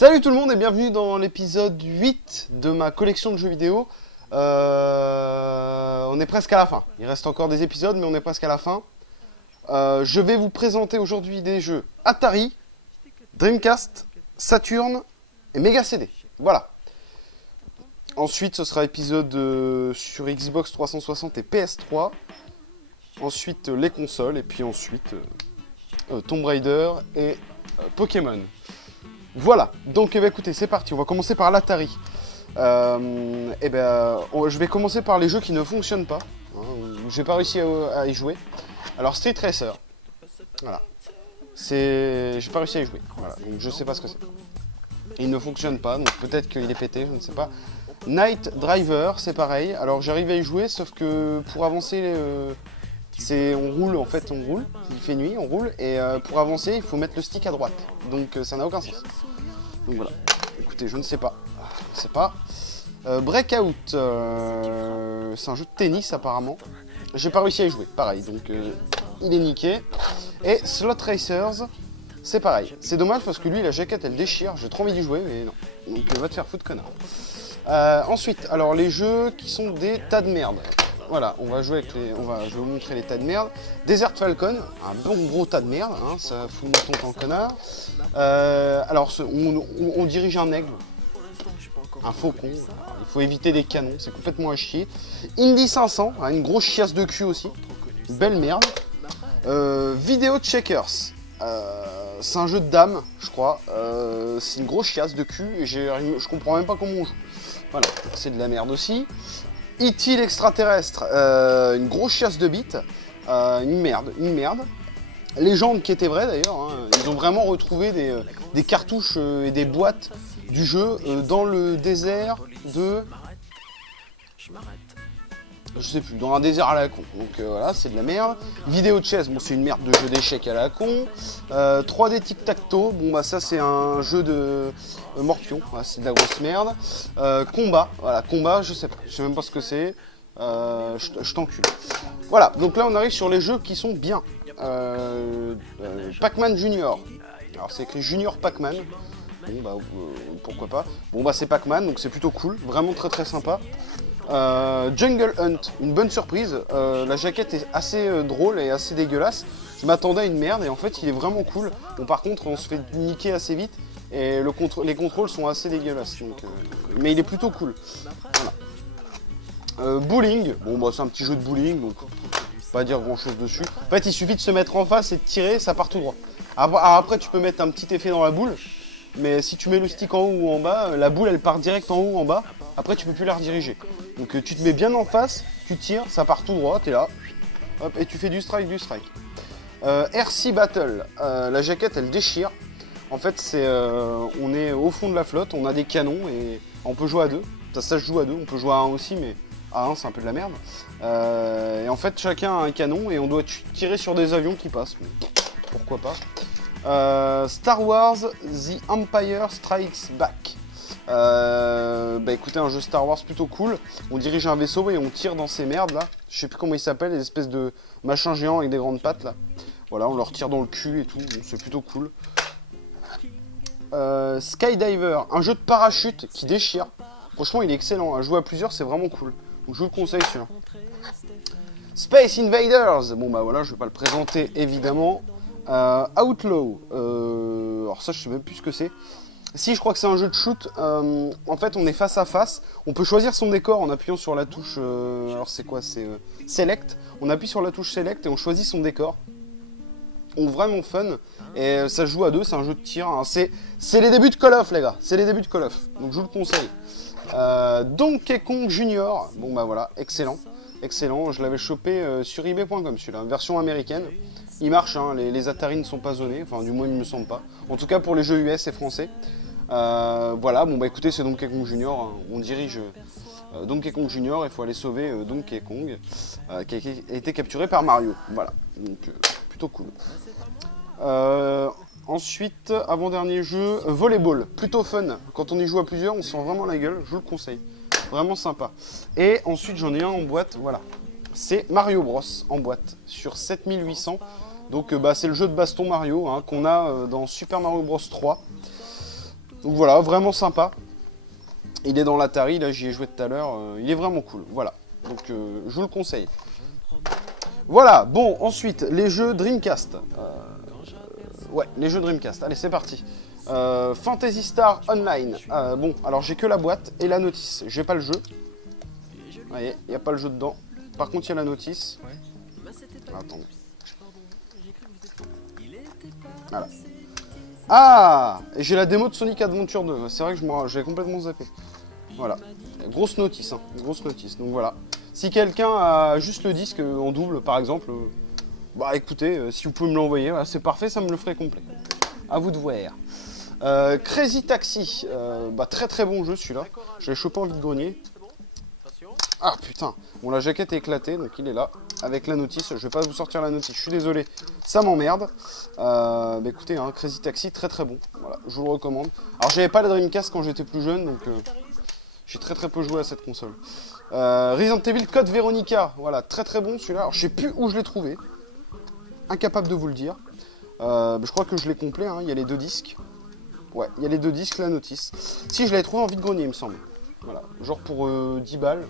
Salut tout le monde et bienvenue dans l'épisode 8 de ma collection de jeux vidéo. On est presque à la fin. Il reste encore des épisodes mais on est presque à la fin. Je vais vous présenter aujourd'hui des jeux Atari, Dreamcast, Saturn et Mega CD. Voilà. Ensuite ce sera épisode sur Xbox 360 et PS3. Ensuite les consoles et puis ensuite Tomb Raider et Pokémon. Voilà, donc écoutez, c'est parti, on va commencer par l'Atari. Je vais commencer par les jeux qui ne fonctionnent pas, où j'ai pas réussi à y jouer. Alors Street Racer, voilà, j'ai pas réussi à y jouer, voilà, donc je sais pas ce que c'est. Il ne fonctionne pas, donc peut-être qu'il est pété, je ne sais pas. Night Driver, c'est pareil, alors j'arrive à y jouer, sauf que pour avancer, on roule, en fait on roule, il fait nuit, on roule, et pour avancer il faut mettre le stick à droite, donc ça n'a aucun sens. Donc voilà, écoutez, je ne sais pas, Breakout, c'est un jeu de tennis apparemment, j'ai pas réussi à y jouer, pareil, donc il est niqué. Et Slot Racers, c'est pareil, c'est dommage parce que lui la jaquette elle déchire, j'ai trop envie d'y jouer mais non, donc va te faire foutre connard. Ensuite, alors les jeux qui sont des tas de merde. Voilà, on va jouer avec je vais vous montrer les tas de merde. Desert Falcon, un bon gros tas de merde, hein, ça fout le mouton en connard. Alors, on dirige un aigle, un faucon, il faut éviter des canons, c'est complètement à chier. Indy 500, hein, une grosse chiasse de cul aussi, une belle merde. Video Checkers, c'est un jeu de dames, je crois, c'est une grosse chiasse de cul et je comprends même pas comment on joue. Voilà, c'est de la merde aussi. E.T. l'extraterrestre, une grosse chasse de bits, une merde. Légende qui était vraie d'ailleurs, hein. Ils ont vraiment retrouvé des cartouches et des boîtes du jeu dans le désert de... Je sais plus, dans un désert à la con, donc voilà, c'est de la merde. Vidéo Chess, bon c'est une merde de jeu d'échecs à la con. 3D Tic-Tac-Toe, bon bah ça c'est un jeu de Morpion, voilà, c'est de la grosse merde. Combat, voilà, combat, je sais même pas ce que c'est, je t'encule. Voilà, donc là on arrive sur les jeux qui sont bien. Pac-Man Junior, alors c'est écrit Junior Pac-Man, bon bah pourquoi pas. Bon bah c'est Pac-Man, donc c'est plutôt cool, vraiment très très sympa. Jungle Hunt, une bonne surprise, la jaquette est assez drôle et assez dégueulasse, je m'attendais à une merde et en fait il est vraiment cool. Bon par contre on se fait niquer assez vite et les contrôles sont assez dégueulasses, donc, mais il est plutôt cool. Voilà. Bowling, bon bah c'est un petit jeu de bowling, donc pas dire grand chose dessus. En fait il suffit de se mettre en face et de tirer, ça part tout droit. Alors, après tu peux mettre un petit effet dans la boule, mais si tu mets le stick en haut ou en bas, la boule elle part direct en haut ou en bas, après tu peux plus la rediriger. Donc tu te mets bien en face, tu tires, ça part tout droit, t'es là, hop, et tu fais du strike. RC Battle, la jaquette elle déchire. En fait on est au fond de la flotte, on a des canons et on peut jouer à deux. Ça se joue à deux, on peut jouer à un aussi, mais à un c'est un peu de la merde. Et en fait chacun a un canon et on doit tirer sur des avions qui passent. Pourquoi pas. Star Wars The Empire Strikes Back. Écoutez, un jeu Star Wars plutôt cool. On dirige un vaisseau et on tire dans ces merdes là. Je sais plus comment ils s'appellent, les espèces de machins géants avec des grandes pattes là. Voilà, on leur tire dans le cul et tout, bon, c'est plutôt cool. Skydiver, un jeu de parachute qui déchire. Franchement, il est excellent. À jouer à plusieurs, c'est vraiment cool. Donc, je vous le conseille celui-là. Space Invaders, bon bah voilà, je vais pas le présenter évidemment. Outlaw, alors ça je sais même plus ce que c'est. Si, je crois que c'est un jeu de shoot. En fait, on est face à face. On peut choisir son décor en appuyant sur la touche. Alors, c'est quoi? C'est Select. On appuie sur la touche Select et on choisit son décor. On vraiment fun. Et ça se joue à deux. C'est un jeu de tir. Hein. C'est les débuts de Call of, les gars. C'est les débuts de Call of. Donc, je vous le conseille. Donkey Kong Junior. Bon, bah voilà. Excellent. Excellent. Je l'avais chopé sur eBay.com, celui-là. Version américaine. Il marche, hein, les Atari ne sont pas zonés, enfin du moins il ne me semble pas. En tout cas pour les jeux US et français. Voilà, bon bah écoutez, c'est Donkey Kong Junior, hein. On dirige Donkey Kong Junior, il faut aller sauver Donkey Kong, qui a été capturé par Mario. Voilà, donc plutôt cool. Ensuite, avant-dernier jeu, Volleyball, plutôt fun. Quand on y joue à plusieurs, on se sent vraiment la gueule, je vous le conseille. Vraiment sympa. Et ensuite j'en ai un en boîte, voilà. C'est Mario Bros en boîte, sur 7800. Donc c'est le jeu de baston Mario, hein, qu'on a dans Super Mario Bros 3. Donc voilà, vraiment sympa. Il est dans l'Atari, là j'y ai joué tout à l'heure, il est vraiment cool, voilà. Donc je vous le conseille. Voilà, bon, ensuite, les jeux Dreamcast. Ouais, les jeux Dreamcast, allez c'est parti. Fantasy Star Online. Bon, alors j'ai que la boîte et la notice, j'ai pas le jeu. Vous voyez, il n'y a pas le jeu dedans. Par contre, il y a la notice. Attends. Voilà. Ah, et j'ai la démo de Sonic Adventure 2. C'est vrai que j'ai complètement zappé. Voilà. Grosse notice, hein. Grosse notice. Donc voilà. Si quelqu'un a juste le disque en double, par exemple, bah écoutez, si vous pouvez me l'envoyer, voilà, c'est parfait, ça me le ferait complet. À vous de voir. Crazy Taxi. Bah très très bon jeu celui-là. Je l'ai chopé en vide-grenier. Ah putain. Bon, la jaquette est éclatée, donc il est là. Avec la notice. Je vais pas vous sortir la notice. Je suis désolé. Ça m'emmerde. Bah écoutez, hein, Crazy Taxi, très très bon. Voilà, je vous le recommande. Alors j'avais pas la Dreamcast quand j'étais plus jeune, donc j'ai très très peu joué à cette console. Resident Evil Code Veronica. Voilà, très très bon celui-là. Alors je sais plus où je l'ai trouvé. Incapable de vous le dire. Je crois que je l'ai complet, hein. Il y a les 2 disques. Ouais, il y a les 2 disques, la notice. Si, je l'avais trouvé en vide-grenier, il me semble. Voilà, genre pour 10 balles.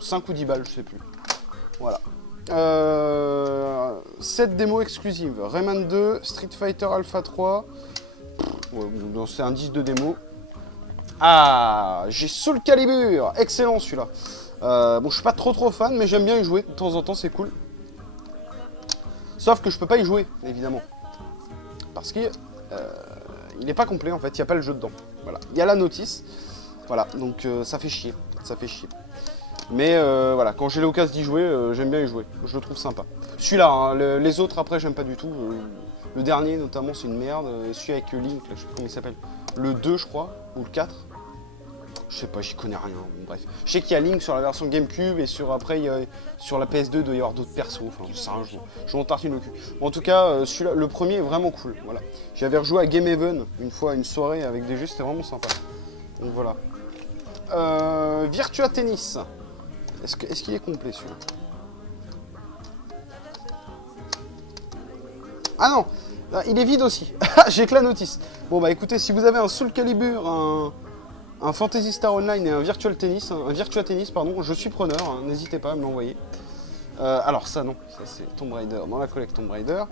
5 ou 10 balles, je sais plus. Voilà. 7 démos exclusives. Rayman 2, Street Fighter Alpha 3. Ouais, c'est un 10 de démo. Ah, j'ai Soul Calibur. Excellent celui-là. Bon, je suis pas trop fan, mais j'aime bien y jouer. De temps en temps, c'est cool. Sauf que je peux pas y jouer, évidemment. Parce qu'il n'est pas complet, en fait. Il n'y a pas le jeu dedans. Voilà. Il y a la notice. Voilà, donc ça fait chier. Ça fait chier. Mais voilà, quand j'ai l'occasion d'y jouer, j'aime bien y jouer. Je le trouve sympa. Celui-là, hein, les autres, après, j'aime pas du tout. Le dernier, notamment, c'est une merde. Celui avec Link, là, je sais pas comment il s'appelle. Le 2, je crois, ou le 4. Je sais pas, j'y connais rien. Bon, bref. Je sais qu'il y a Link sur la version GameCube et après, sur la PS2, il doit y avoir d'autres persos. Enfin, c'est un jeu. Je m'en tartine le cul. Bon, en tout cas, celui-là, le premier est vraiment cool. Voilà. J'avais rejoué à Game Haven une fois, une soirée avec des jeux, c'était vraiment sympa. Donc voilà. Virtua Tennis. Est-ce qu'il est complet celui-là? Ah non, il est vide aussi. J'ai que la notice. Bon bah écoutez, si vous avez un Soul Calibur, un Fantasy Star Online et un Virtua Tennis, pardon, je suis preneur, hein, n'hésitez pas à me l'envoyer. Alors ça non, ça c'est Tomb Raider, dans la collecte Tomb Raider.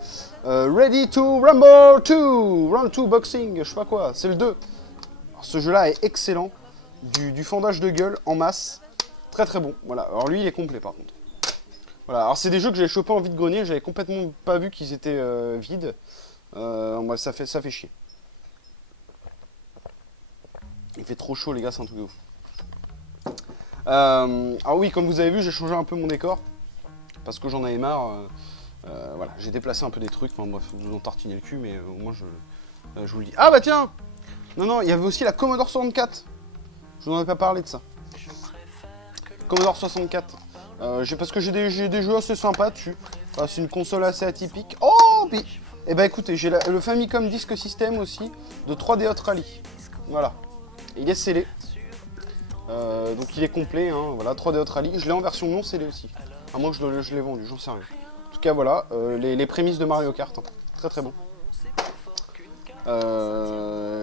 Ready to Rumble 2, Round 2 Boxing, je sais pas quoi, c'est le 2. Alors, ce jeu-là est excellent, du fendage de gueule en masse, très très bon. Voilà, alors lui il est complet par contre. Voilà, alors c'est des jeux que j'ai chopés en vide-grenier, j'avais complètement pas vu qu'ils étaient vides. Bref, ça fait chier. Il fait trop chaud les gars, c'est un truc de ouf. Alors oui, comme vous avez vu, j'ai changé un peu mon décor. Parce que j'en avais marre. Voilà, j'ai déplacé un peu des trucs. Enfin bref, vous en tartinez le cul, mais au moins je vous le dis. Ah bah tiens! Non, il y avait aussi la Commodore 64. Je vous en avais pas parlé de ça. Commodore 64. Parce que j'ai des jeux assez sympas dessus. Enfin, c'est une console assez atypique. Oh! Puis, eh ben écoutez, j'ai le Famicom Disk System aussi de 3D Hot Rally. Voilà. Il est scellé. Donc il est complet, hein, voilà, 3D Hot Rally. Je l'ai en version non scellée aussi. À moins que je l'ai vendu, j'en sais rien. En tout cas, voilà, les prémices de Mario Kart. Hein. Très très bon.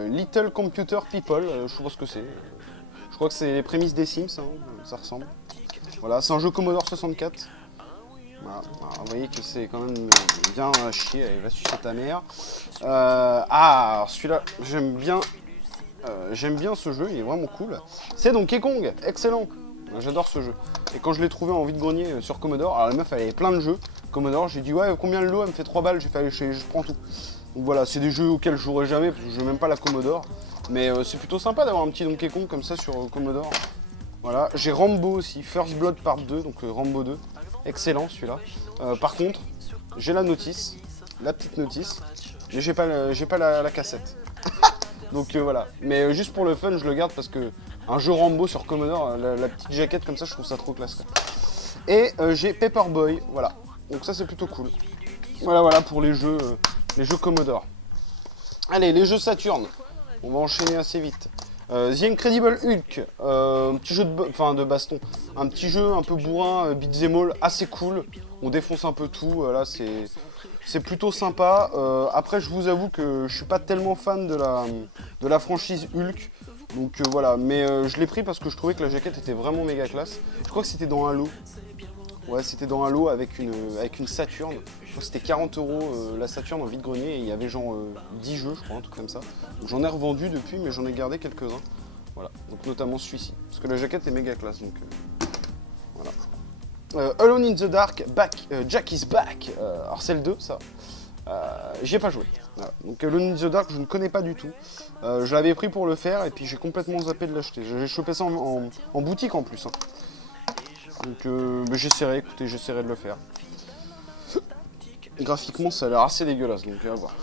Little Computer People, je sais pas ce que c'est. Je crois que c'est les prémices des Sims, hein, ça ressemble. Voilà, c'est un jeu Commodore 64. Voilà, vous voyez que c'est quand même bien à chier, allez, va sucer ta mère. Alors celui-là, j'aime bien ce jeu, il est vraiment cool. C'est Donkey Kong, excellent. J'adore ce jeu. Et quand je l'ai trouvé en vide-grenier sur Commodore, alors la meuf elle avait plein de jeux Commodore, j'ai dit ouais combien le lot, elle me fait 3 balles, j'ai fait allez, je prends tout. Donc voilà, c'est des jeux auxquels je jouerai jamais, parce que je joue même pas la Commodore. Mais c'est plutôt sympa d'avoir un petit Donkey Kong comme ça sur Commodore. Voilà, j'ai Rambo aussi, First Blood Part 2, donc Rambo 2. Excellent celui-là. Par contre, j'ai la notice, la petite notice, mais j'ai pas la cassette. Donc voilà, mais juste pour le fun, je le garde parce que un jeu Rambo sur Commodore, la petite jaquette comme ça, je trouve ça trop classe. Quoi. Et j'ai Paperboy, voilà. Donc ça c'est plutôt cool. Voilà pour les jeux Commodore. Allez, les jeux Saturn. On va enchaîner assez vite. The Incredible Hulk, un petit jeu de baston, un petit jeu un peu bourrin, beat'em all, assez cool. On défonce un peu tout. Là, C'est plutôt sympa. Après, je vous avoue que je suis pas tellement fan de la franchise Hulk. Donc voilà, mais je l'ai pris parce que je trouvais que la jaquette était vraiment méga classe. Je crois que c'était dans un lot. Ouais, c'était dans un lot avec une Saturn. Je crois que c'était 40 € la Saturn en vide-grenier et il y avait genre 10 jeux, je crois, un truc comme ça. J'en ai revendu depuis, mais j'en ai gardé quelques-uns. Voilà, donc notamment celui-ci. Parce que la jaquette est méga classe, donc voilà. Alone in the Dark, Jack is back. Alors c'est le 2, ça. J'y ai pas joué. Voilà. Donc Alone in the Dark, je ne connais pas du tout. Je l'avais pris pour le faire et puis j'ai complètement zappé de l'acheter. J'ai chopé ça en boutique en plus. Hein. Donc j'essaierai, écoutez, j'essaierai de le faire. Graphiquement, ça a l'air assez dégueulasse, donc à voir.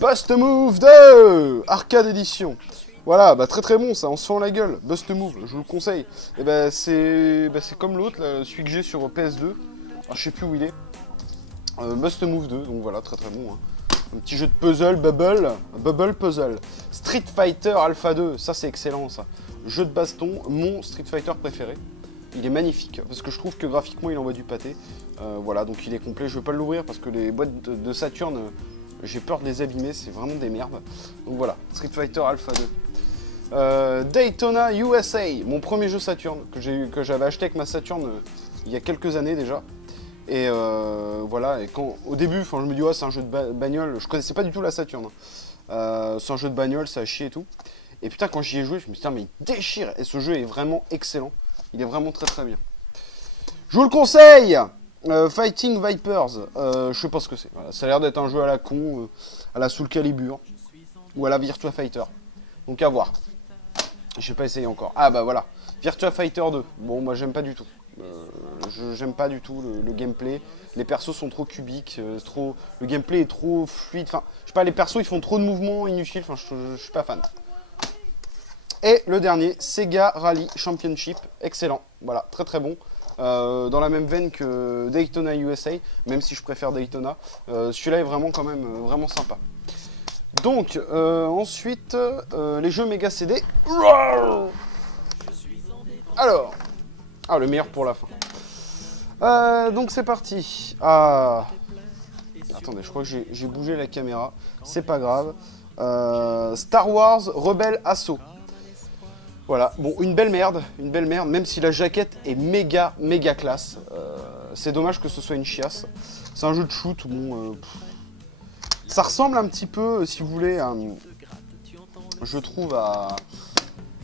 Bust Move 2 Arcade Edition. Voilà, bah très très bon ça, on se fend la gueule. Bust Move, je vous le conseille. Et bah c'est comme l'autre, celui que j'ai sur PS2. Alors je sais plus où il est. Bust Move 2, donc voilà, très très bon. Hein. Un petit jeu de puzzle, Bubble Puzzle. Street Fighter Alpha 2, ça c'est excellent ça. Jeu de baston, mon Street Fighter préféré. Il est magnifique, parce que je trouve que graphiquement il envoie du pâté. Voilà, donc il est complet. Je ne vais pas l'ouvrir parce que les boîtes de Saturn, j'ai peur de les abîmer, c'est vraiment des merdes. Donc voilà, Street Fighter Alpha 2. Daytona USA, mon premier jeu Saturn, que j'avais acheté avec ma Saturn il y a quelques années déjà. Et voilà, et au début, je me dis, ouais, c'est un jeu de bagnole, je connaissais pas du tout la Saturn. C'est un jeu de bagnole, ça a chier et tout. Et putain, quand j'y ai joué, je me suis dit, mais il déchire. Et ce jeu est vraiment excellent. Il est vraiment très très bien. Je vous le conseille. Fighting Vipers. Je sais pas ce que c'est. Voilà, ça a l'air d'être un jeu à la con, à la Soul Calibur. Ou à la Virtua Fighter. Donc à voir. J'ai pas essayé encore. Ah bah voilà. Virtua Fighter 2. Bon, moi j'aime pas du tout. J'aime pas du tout le gameplay. Les persos sont trop cubiques. Le gameplay est trop fluide. Enfin, je sais pas, les persos ils font trop de mouvements inutiles. Enfin, je suis pas fan. Et le dernier, Sega Rally Championship, excellent, voilà, très très bon. Dans la même veine que Daytona USA, même si je préfère Daytona. Celui-là est vraiment quand même vraiment sympa. Donc, ensuite, les jeux Mega CD. Alors, le meilleur pour la fin. Donc c'est parti. Attendez, je crois que j'ai bougé la caméra, c'est pas grave. Star Wars Rebel Assault. Voilà, bon, une belle merde, même si la jaquette est méga classe. C'est dommage que ce soit une chiasse. C'est un jeu de shoot, bon... ça ressemble un petit peu, si vous voulez, je trouve, à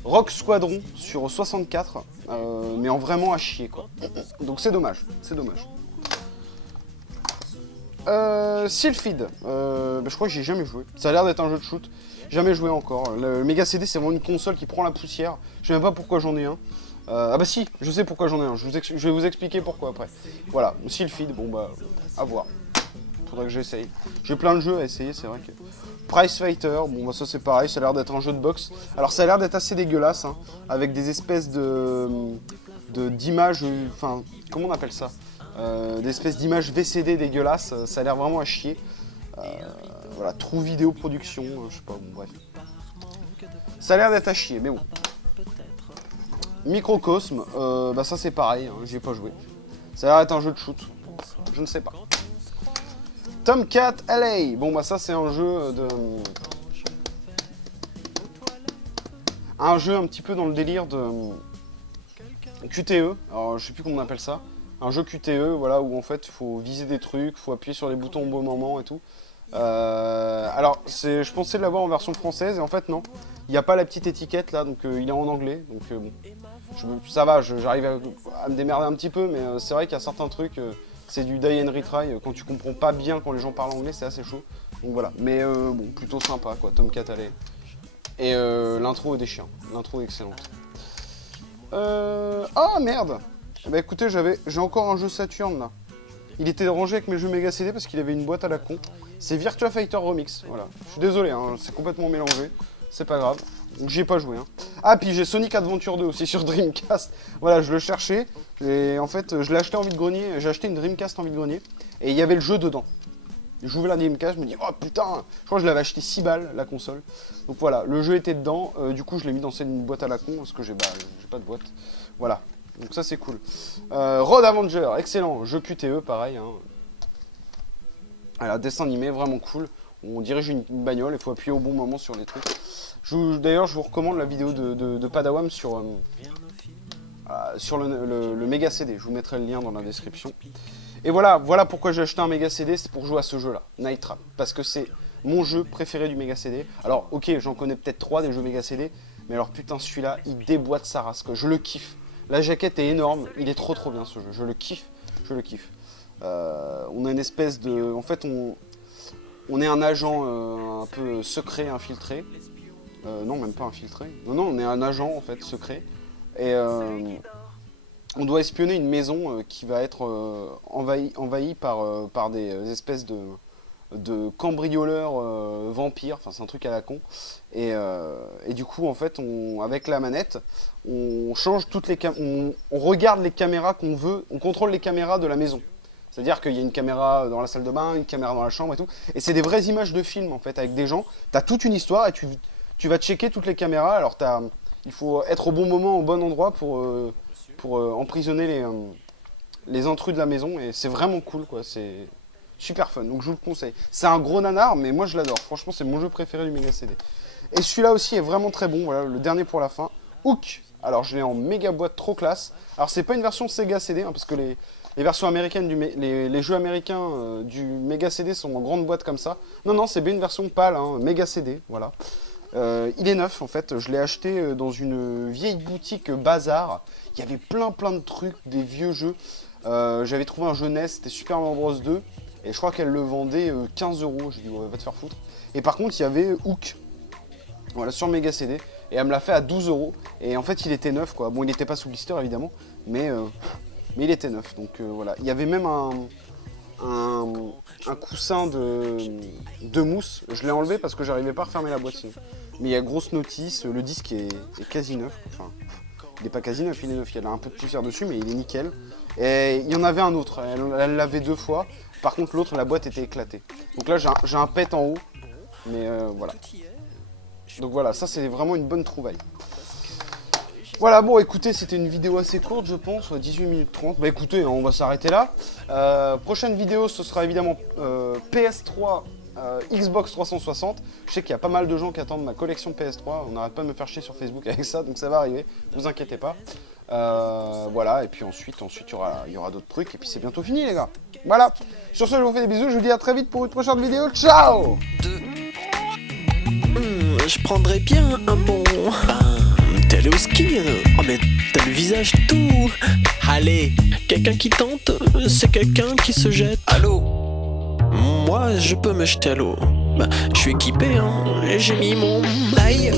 Rock Squadron sur 64, mais en vraiment à chier, quoi. Donc c'est dommage, Sylphid, je crois que j'ai jamais joué. Ça a l'air d'être un jeu de shoot. Jamais joué encore. Le Mega CD, c'est vraiment une console qui prend la poussière. Je sais même pas pourquoi j'en ai un. Ah bah si, je sais pourquoi j'en ai un. Je vais vous expliquer pourquoi après. Voilà, Sylphid, bon bah, à voir. Faudrait que j'essaye. J'ai plein de jeux à essayer, c'est vrai que... Price Fighter, bon bah ça c'est pareil, ça a l'air d'être un jeu de boxe. Alors ça a l'air d'être assez dégueulasse, hein, avec des espèces d'images, enfin, comment on appelle ça, des espèces d'images VCD dégueulasses, ça a l'air vraiment à chier. Voilà, True Vidéo Production, je sais pas, bon bref. Ça a l'air d'être à chier, mais bon. Microcosme, bah ça c'est pareil, hein, j'y ai pas joué. Ça a l'air d'être un jeu de shoot, je ne sais pas. Tomcat LA, bon bah ça c'est un jeu de... Un jeu un petit peu dans le délire de QTE, alors je sais plus comment on appelle ça. Un jeu QTE, voilà, où en fait il faut viser des trucs, faut appuyer sur les boutons au bon moment et tout. Alors, je pensais l'avoir en version française et en fait non, il n'y a pas la petite étiquette là, donc il est en anglais, donc bon, ça va, j'arrive à me démerder un petit peu, mais c'est vrai qu'il y a certains trucs, c'est du die and retry, quand tu comprends pas bien quand les gens parlent anglais, c'est assez chaud, donc voilà, mais bon, plutôt sympa quoi, Tomcat Alley. Et l'intro est des chiens, l'intro est excellente. Ah merde, bah écoutez, j'ai encore un jeu Saturn là. Il était rangé avec mes jeux Mega CD parce qu'il avait une boîte à la con. C'est Virtua Fighter Remix, voilà. Je suis désolé, hein, c'est complètement mélangé. C'est pas grave. Donc j'y ai pas joué. Hein. Ah, puis j'ai Sonic Adventure 2 aussi sur Dreamcast. Voilà, je le cherchais. Et en fait, je l'ai acheté en vide-grenier. J'ai acheté une Dreamcast en vide-grenier. Et il y avait le jeu dedans. J'ouvre la Dreamcast, je me dis, oh putain, je crois que je l'avais acheté 6 balles, la console. Donc voilà, le jeu était dedans. Du coup, je l'ai mis dans une boîte à la con parce que j'ai pas de boîte. Voilà. Donc ça c'est cool. Road Avenger, excellent, jeu QTE pareil. Hein. Voilà, dessin animé, vraiment cool. On dirige une bagnole, il faut appuyer au bon moment sur les trucs. D'ailleurs, je vous recommande la vidéo de Padawam sur le Mega CD. Je vous mettrai le lien dans la description. Et voilà pourquoi j'ai acheté un Mega CD, c'est pour jouer à ce jeu-là, Night Trap. Parce que c'est mon jeu préféré du Mega CD. Alors, ok, j'en connais peut-être 3 des jeux Mega CD, mais alors putain, celui-là, il déboîte sa race, quoi. Je le kiffe. La jaquette est énorme, il est trop bien ce jeu. Je le kiffe. On a une espèce de... En fait, on est un agent un peu secret, infiltré. Non, même pas infiltré. Non, on est un agent en fait secret. Et on doit espionner une maison qui va être envahie par des espèces de cambrioleurs vampires. Enfin, c'est un truc à la con. Et du coup, en fait, avec la manette, on change toutes les on regarde les caméras qu'on veut. On contrôle les caméras de la maison. C'est-à-dire qu'il y a une caméra dans la salle de bain, une caméra dans la chambre et tout. Et c'est des vraies images de film en fait, avec des gens. T'as toute une histoire et tu vas checker toutes les caméras. Alors il faut être au bon moment, au bon endroit pour emprisonner les intrus de la maison. Et c'est vraiment cool, quoi. C'est super fun, donc je vous le conseille. C'est un gros nanar, mais moi je l'adore. Franchement, c'est mon jeu préféré du Mega CD. Et celui-là aussi est vraiment très bon. Voilà, le dernier pour la fin. Hook. Alors je l'ai en méga boîte, trop classe. Alors c'est pas une version Sega CD, parce que les versions américaines, les jeux américains du Mega CD sont en grande boîte comme ça. Non, c'est bien une version pâle, Mega CD, voilà. Il est neuf en fait, je l'ai acheté dans une vieille boutique bazar. Il y avait plein de trucs, des vieux jeux. J'avais trouvé un jeu NES, c'était Super Mario Bros 2. Et je crois qu'elle le vendait 15 €. J'ai dit, ouais, va te faire foutre. Et par contre, il y avait Hook, voilà, sur Mega CD. Et elle me l'a fait à 12 €. Et en fait, il était neuf, quoi. Bon, il n'était pas sous blister, évidemment. Mais il était neuf. Donc voilà. Il y avait même un coussin de mousse. Je l'ai enlevé parce que j'arrivais pas à refermer la boîte sinon. Mais il y a grosse notice. Le disque est quasi neuf. Enfin, il n'est pas quasi neuf, il est neuf. Il y a un peu de poussière dessus, mais il est nickel. Et il y en avait un autre. Elle l'avait 2 fois. Par contre, l'autre, la boîte était éclatée. Donc là, j'ai un pet en haut. Mais voilà. Donc voilà, ça c'est vraiment une bonne trouvaille. Voilà, bon écoutez, c'était une vidéo assez courte je pense, 18 minutes 30. Bah écoutez, on va s'arrêter là. Prochaine vidéo, ce sera évidemment PS3, Xbox 360. Je sais qu'il y a pas mal de gens qui attendent ma collection PS3. On n'arrête pas de me faire chier sur Facebook avec ça, donc ça va arriver, ne vous inquiétez pas. Voilà, et puis ensuite il y aura d'autres trucs, et puis c'est bientôt fini les gars. Voilà, sur ce je vous fais des bisous, je vous dis à très vite pour une prochaine vidéo, ciao. Je prendrais bien un bon... T'es allé au ski, oh mais t'as le visage tout... Allez, quelqu'un qui tente, c'est quelqu'un qui se jette à l'eau. Moi, je peux me jeter à l'eau. Bah, je suis équipé, j'ai mis mon maillot.